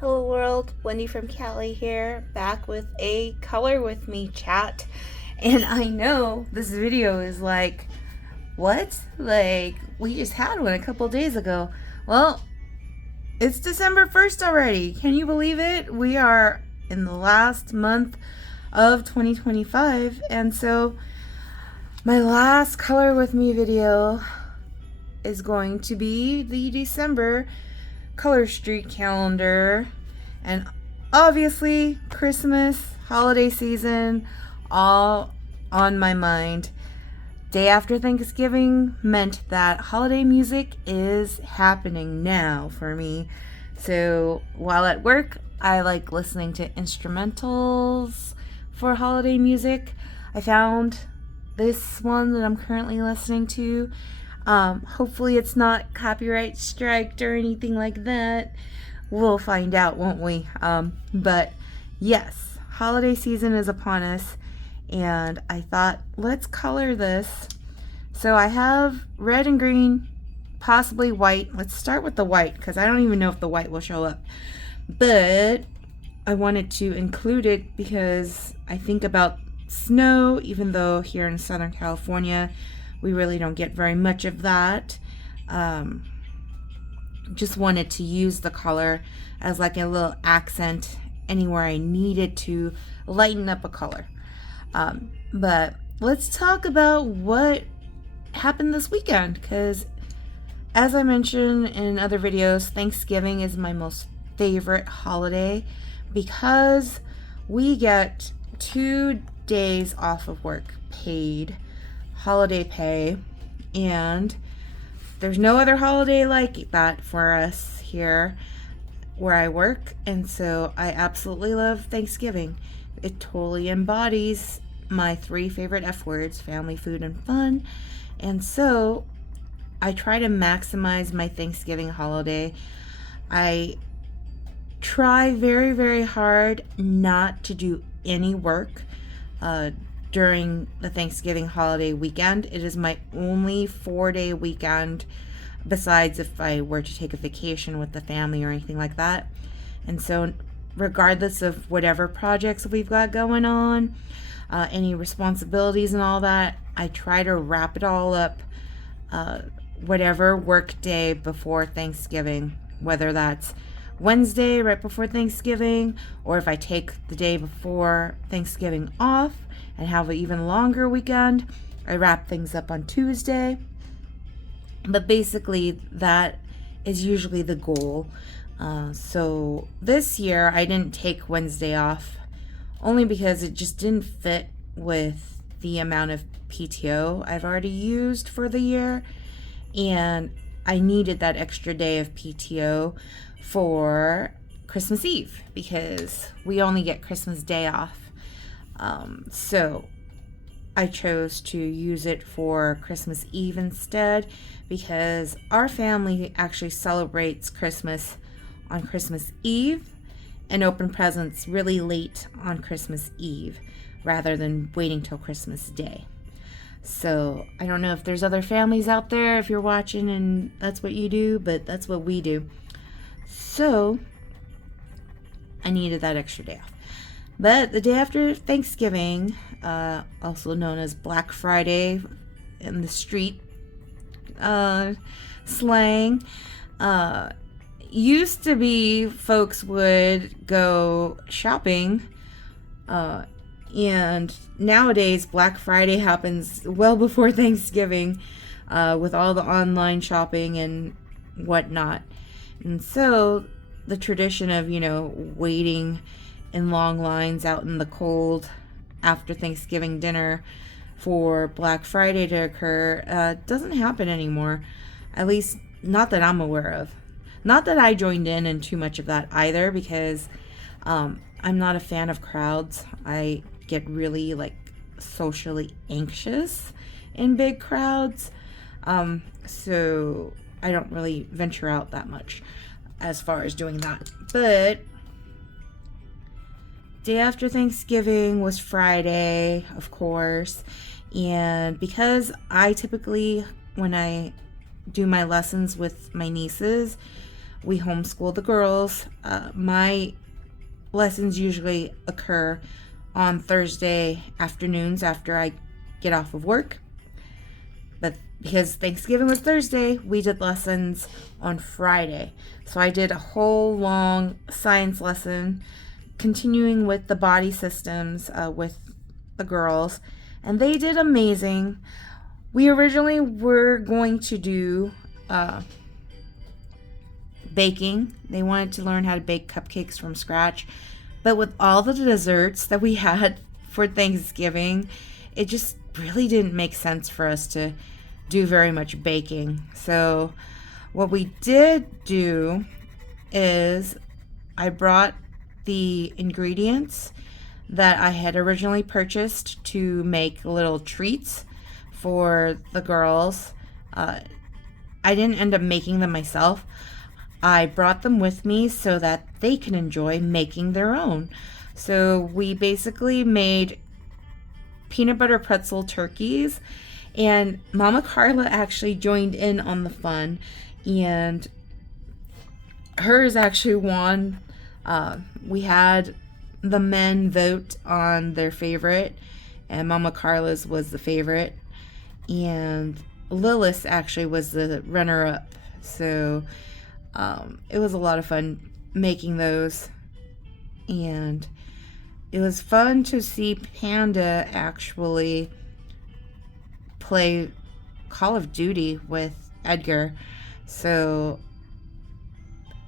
Hello world, Wendy from Cali here, back with a color with me chat. And I know this video is like, what? Like, we just had one a couple days ago. Well, it's December 1st already. Can you believe it? We are in the last month of 2025. And so my last color with me video is going to be the December color streak calendar, and obviously Christmas, holiday season, all on my mind. Day after Thanksgiving meant that holiday music is happening now for me. So while at work, I like listening to instrumentals for holiday music. I found this one that I'm currently listening to. Hopefully it's not copyright striked or anything like that. We'll find out, won't we? But yes, holiday season is upon us, and I thought, let's color this. So I have red and green, possibly white. Let's start with the white, because I don't even know if the white will show up. But I wanted to include it because I think about snow, even though here in Southern California, we really don't get very much of that. Just wanted to use the color as like a little accent anywhere I needed to lighten up a color. But let's talk about what happened this weekend, because as I mentioned in other videos, Thanksgiving is my most favorite holiday because we get 2 days off of work, paid holiday pay, and there's no other holiday like that for us here where I work, and so I absolutely love Thanksgiving. It totally embodies my 3 favorite F words: family, food, and fun. And so I try to maximize my Thanksgiving holiday. I try very, very hard not to do any work during the Thanksgiving holiday weekend. It is my only 4-day weekend, besides if I were to take a vacation with the family or anything like that. And so regardless of whatever projects we've got going on, any responsibilities and all that, I try to wrap it all up whatever work day before Thanksgiving, whether that's Wednesday right before Thanksgiving, or if I take the day before Thanksgiving off and have an even longer weekend, I wrap things up on Tuesday. But basically that is usually the goal. So this year I didn't take Wednesday off, only because it just didn't fit with the amount of PTO I've already used for the year, and I needed that extra day of PTO for Christmas Eve because we only get Christmas Day off. So I chose to use it for Christmas Eve instead, because our family actually celebrates Christmas on Christmas Eve and open presents really late on Christmas Eve rather than waiting till Christmas Day. So I don't know if there's other families out there, if you're watching and that's what you do, but that's what we do. So I needed that extra day off. But the day after Thanksgiving, also known as Black Friday in the street slang, used to be folks would go shopping, and nowadays Black Friday happens well before Thanksgiving, with all the online shopping and whatnot. And so the tradition of, waiting in long lines out in the cold after Thanksgiving dinner for Black Friday to occur doesn't happen anymore. At least not that I'm aware of. Not that I joined in too much of that either, because I'm not a fan of crowds. I get really socially anxious in big crowds. So I don't really venture out that much as far as doing that. But day after Thanksgiving was Friday, of course. And because I typically, when I do my lessons with my nieces, we homeschool the girls. My lessons usually occur on Thursday afternoons after I get off of work. But because Thanksgiving was Thursday, we did lessons on Friday. So I did a whole long science lesson, continuing with the body systems with the girls. And they did amazing. We originally were going to do baking. They wanted to learn how to bake cupcakes from scratch. But with all the desserts that we had for Thanksgiving, it just really didn't make sense for us to do very much baking. So what we did do is I brought the ingredients that I had originally purchased to make little treats for the girls. I didn't end up making them myself. I brought them with me so that they can enjoy making their own. So we basically made peanut butter pretzel turkeys, and Mama Carla actually joined in on the fun, and hers actually won. We had the men vote on their favorite, and Mama Carla's was the favorite, and Lilith's actually was the runner-up. So it was a lot of fun making those, and it was fun to see Panda actually play Call of Duty with Edgar. So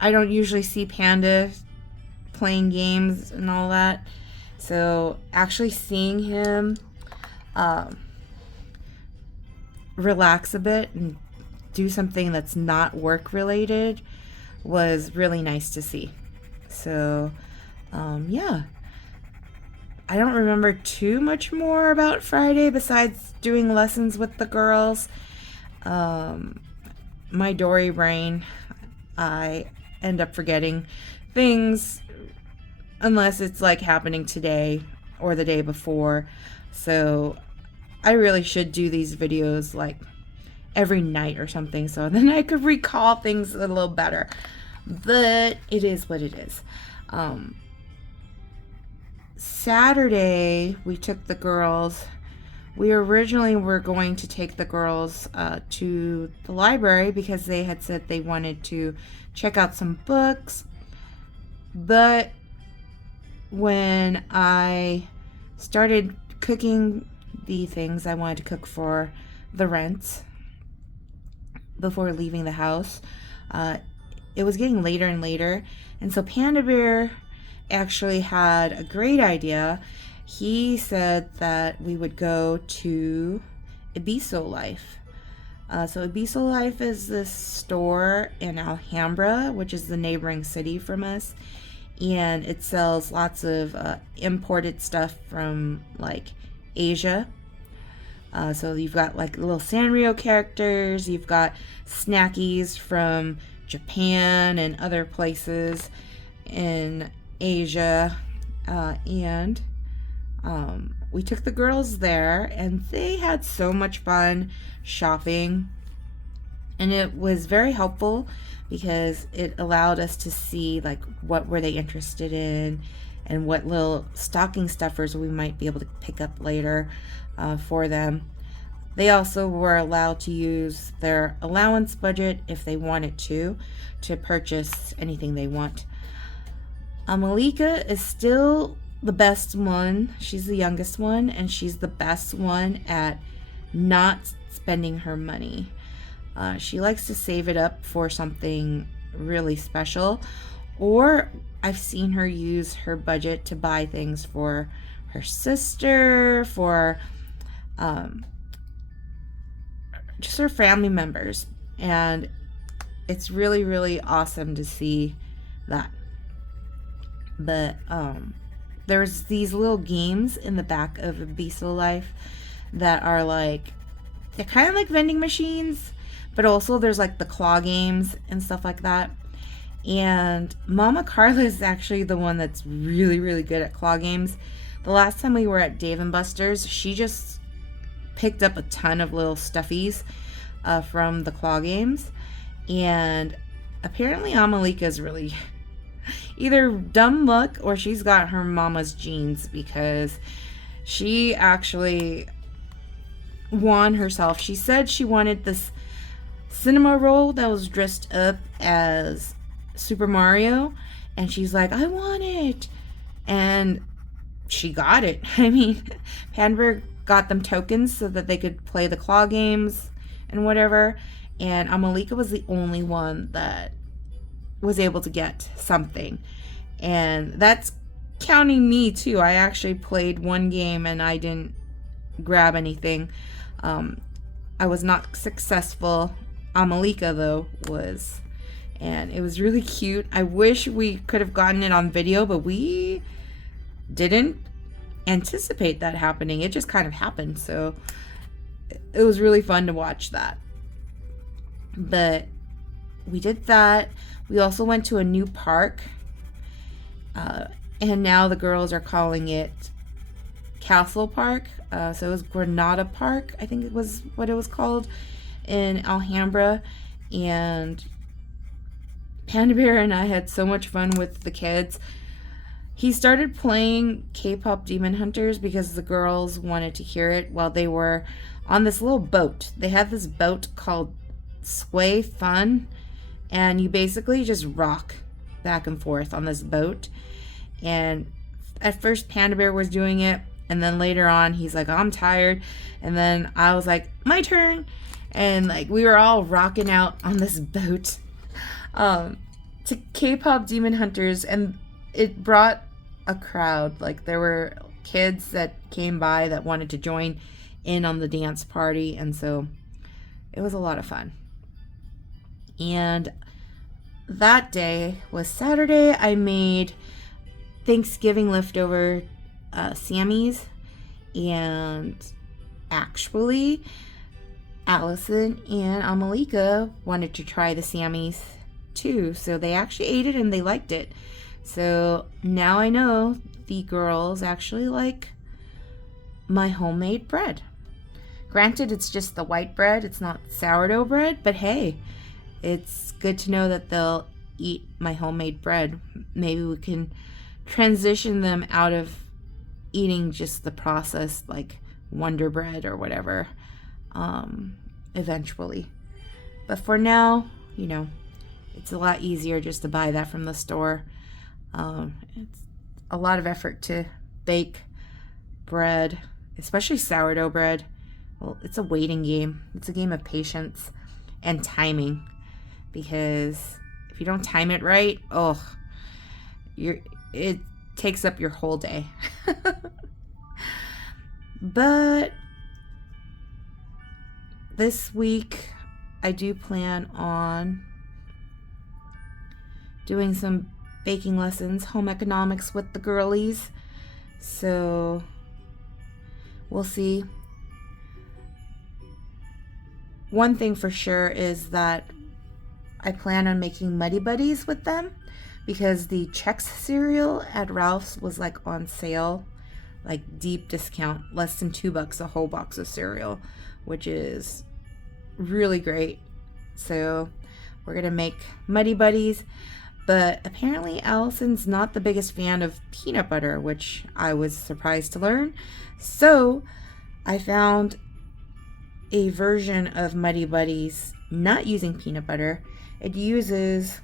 I don't usually see Panda playing games and all that. So actually seeing him relax a bit and do something that's not work related was really nice to see. So yeah, I don't remember too much more about Friday besides doing lessons with the girls. My Dory brain, I end up forgetting things unless it's like happening today or the day before. So I really should do these videos like every night or something, so then I could recall things a little better. But it is what it is. Saturday, we took the girls. We originally were going to take the girls to the library because they had said they wanted to check out some books. But when I started cooking the things I wanted to cook for the rents before leaving the house, it was getting later and later. And so Panda Bear actually had a great idea. He said that we would go to Ibiso Life. So Ibiso Life is this store in Alhambra, which is the neighboring city from us, and it sells lots of imported stuff from like Asia. So you've got like little Sanrio characters, you've got snackies from Japan and other places in Asia, and we took the girls there, and they had so much fun shopping, and it was very helpful because it allowed us to see like what were they interested in and what little stocking stuffers we might be able to pick up later for them. They also were allowed to use their allowance budget if they wanted to purchase anything they want. Malika is still the best one. She's the youngest one, and she's the best one at not spending her money. She likes to save it up for something really special, or I've seen her use her budget to buy things for her sister, for just her family members, and it's really, really awesome to see that. But there's these little games in the back of Ibiso Life that are like, they're kind of like vending machines, but also there's like the claw games and stuff like that. And Mama Carla is actually the one that's really, really good at claw games. The last time we were at Dave & Buster's, she just picked up a ton of little stuffies from the claw games, and apparently Amalika's really either dumb luck or she's got her mama's genes, because she actually won herself. She said she wanted this cinema roll that was dressed up as Super Mario, and she's like, I want it. And she got it. I mean, Panberg got them tokens so that they could play the claw games and whatever. And Amalika was the only one that was able to get something. And that's counting me too. I actually played one game and I didn't grab anything. I was not successful. Amalika, though, was. And it was really cute. I wish we could have gotten it on video, but we didn't anticipate that happening. It just kind of happened. So it was really fun to watch that. But we did that. We also went to a new park. And now the girls are calling it Castle Park. So it was Granada Park, I think it was what it was called, in Alhambra. And Panda Bear and I had so much fun with the kids. He started playing K-pop Demon Hunters because the girls wanted to hear it while they were on this little boat. They had this boat called Sway Fun, and you basically just rock back and forth on this boat. And at first Panda Bear was doing it, and then later on he's like, I'm tired. And then I was like, my turn. And like we were all rocking out on this boat to K-pop Demon Hunters, and it brought a crowd. Like there were kids that came by that wanted to join in on the dance party, and so it was a lot of fun. And that day was Saturday. I made Thanksgiving leftover Sammys, and actually Allison and Amalika wanted to try the Sammys too, so they actually ate it and they liked it. So now I know the girls actually like my homemade bread. Granted, it's just the white bread, it's not sourdough bread, but hey, it's good to know that they'll eat my homemade bread. Maybe we can transition them out of eating just the processed like Wonder Bread or whatever eventually. But for now, you know, it's a lot easier just to buy that from the store. It's a lot of effort to bake bread, especially sourdough bread. Well, it's a waiting game. It's a game of patience and timing, because if you don't time it right, it takes up your whole day. But this week I do plan on doing some baking lessons, home economics with the girlies. So we'll see. One thing for sure is that I plan on making Muddy Buddies with them, because the Chex cereal at Ralph's was like on sale, like deep discount, less than $2 a whole box of cereal, which is really great. So we're gonna make Muddy Buddies. But apparently Allison's not the biggest fan of peanut butter, which I was surprised to learn. So I found a version of Muddy Buddies not using peanut butter. It uses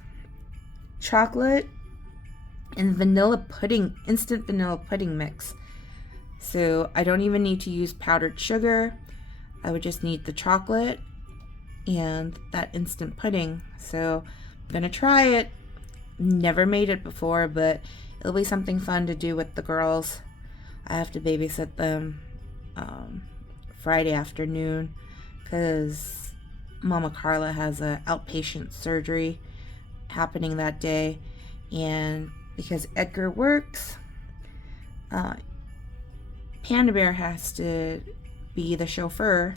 chocolate and vanilla pudding, instant vanilla pudding mix. So I don't even need to use powdered sugar. I would just need the chocolate and that instant pudding. So I'm gonna try it. Never made it before, but it'll be something fun to do with the girls. I have to babysit them Friday afternoon because Mama Carla has a outpatient surgery happening that day, and because Edgar works, Panda Bear has to be the chauffeur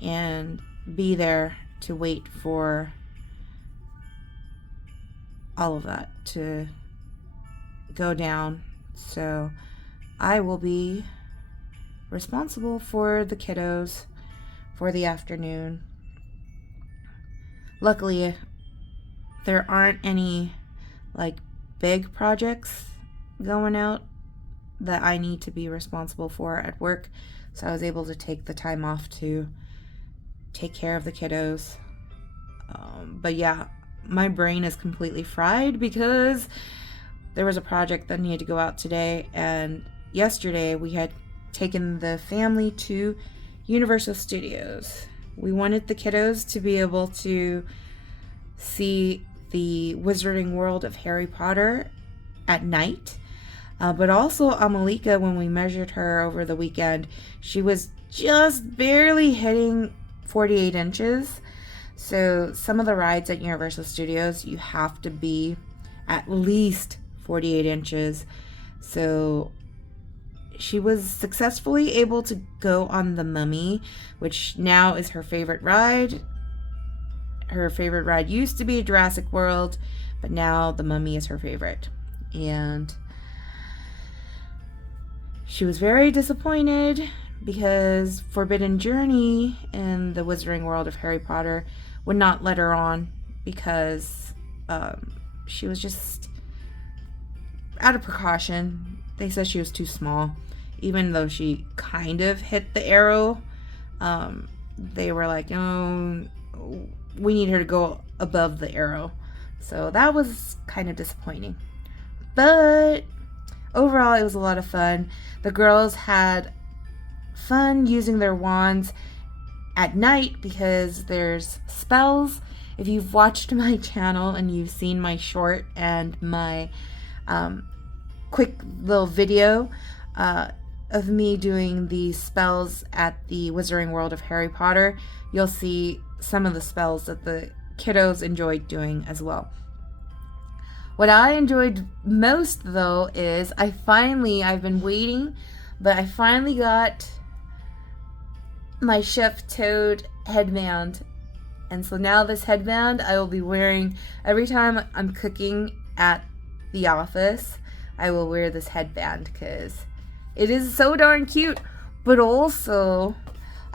and be there to wait for all of that to go down. So I will be responsible for the kiddos for the afternoon. Luckily, there aren't any like big projects going out that I need to be responsible for at work. So I was able to take the time off to take care of the kiddos. But yeah, my brain is completely fried because there was a project that needed to go out today, and yesterday we had taken the family to Universal Studios. We wanted the kiddos to be able to see the Wizarding World of Harry Potter at night. But also Amalika, when we measured her over the weekend, she was just barely hitting 48 inches. So some of the rides at Universal Studios, you have to be at least 48 inches. So she was successfully able to go on the Mummy, which now is her favorite ride. Her favorite ride used to be Jurassic World, but now the Mummy is her favorite. And she was very disappointed because Forbidden Journey in the Wizarding World of Harry Potter would not let her on because she was just out of precaution. They said she was too small. Even though she kind of hit the arrow, they were like, oh, we need her to go above the arrow. So that was kind of disappointing. But overall, it was a lot of fun. The girls had fun using their wands at night because there's spells. If you've watched my channel and you've seen my short and my quick little video of me doing the spells at the Wizarding World of Harry Potter, you'll see some of the spells that the kiddos enjoyed doing as well. What I enjoyed most, though, is I've been waiting, but I finally got my Chef Toad headband. And so now this headband I will be wearing every time I'm cooking at the office. I will wear this headband because it is so darn cute. But also,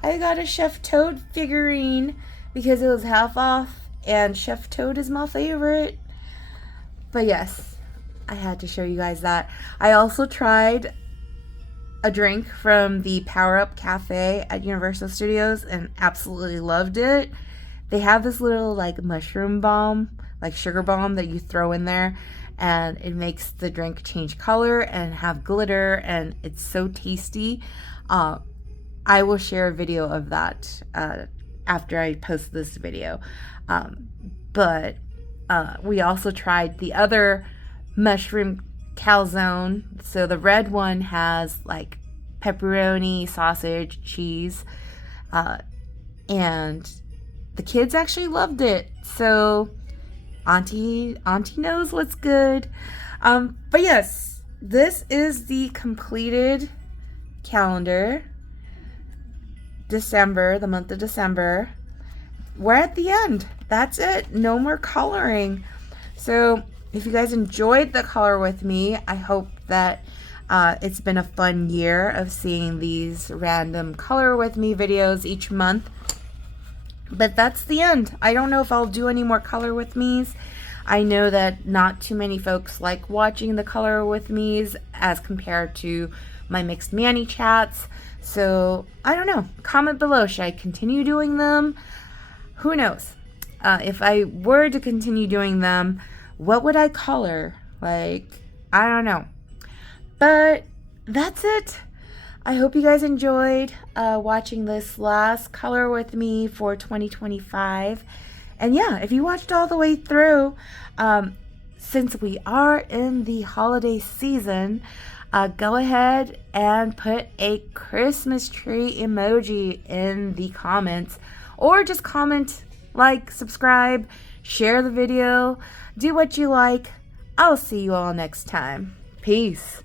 I got a Chef Toad figurine because it was half off, and Chef Toad is my favorite. But yes, I had to show you guys that. I also tried a drink from the Power Up Cafe at Universal Studios and absolutely loved it. They have this little like mushroom bomb, like sugar bomb that you throw in there, and it makes the drink change color and have glitter, and it's so tasty. I will share a video of that after I post this video. But we also tried the other mushroom calzone. So the red one has like pepperoni, sausage, cheese, and the kids actually loved it. So Auntie knows what's good. But yes, this is the completed calendar. December, the month of December. We're at the end. That's it. No more coloring. So if you guys enjoyed the color with me, I hope that it's been a fun year of seeing these random color with me videos each month. But that's the end. I don't know if I'll do any more color with me's. I know that not too many folks like watching the color with me's as compared to my mixed Manny chats. So I don't know. Comment below. Should I continue doing them? Who knows? If I were to continue doing them, what would I color? Like, I don't know. But that's it. I hope you guys enjoyed watching this last color with me for 2025. And yeah, if you watched all the way through, since we are in the holiday season, go ahead and put a Christmas tree emoji in the comments, or just comment, like, subscribe, share the video, do what you like. I'll see you all next time. Peace.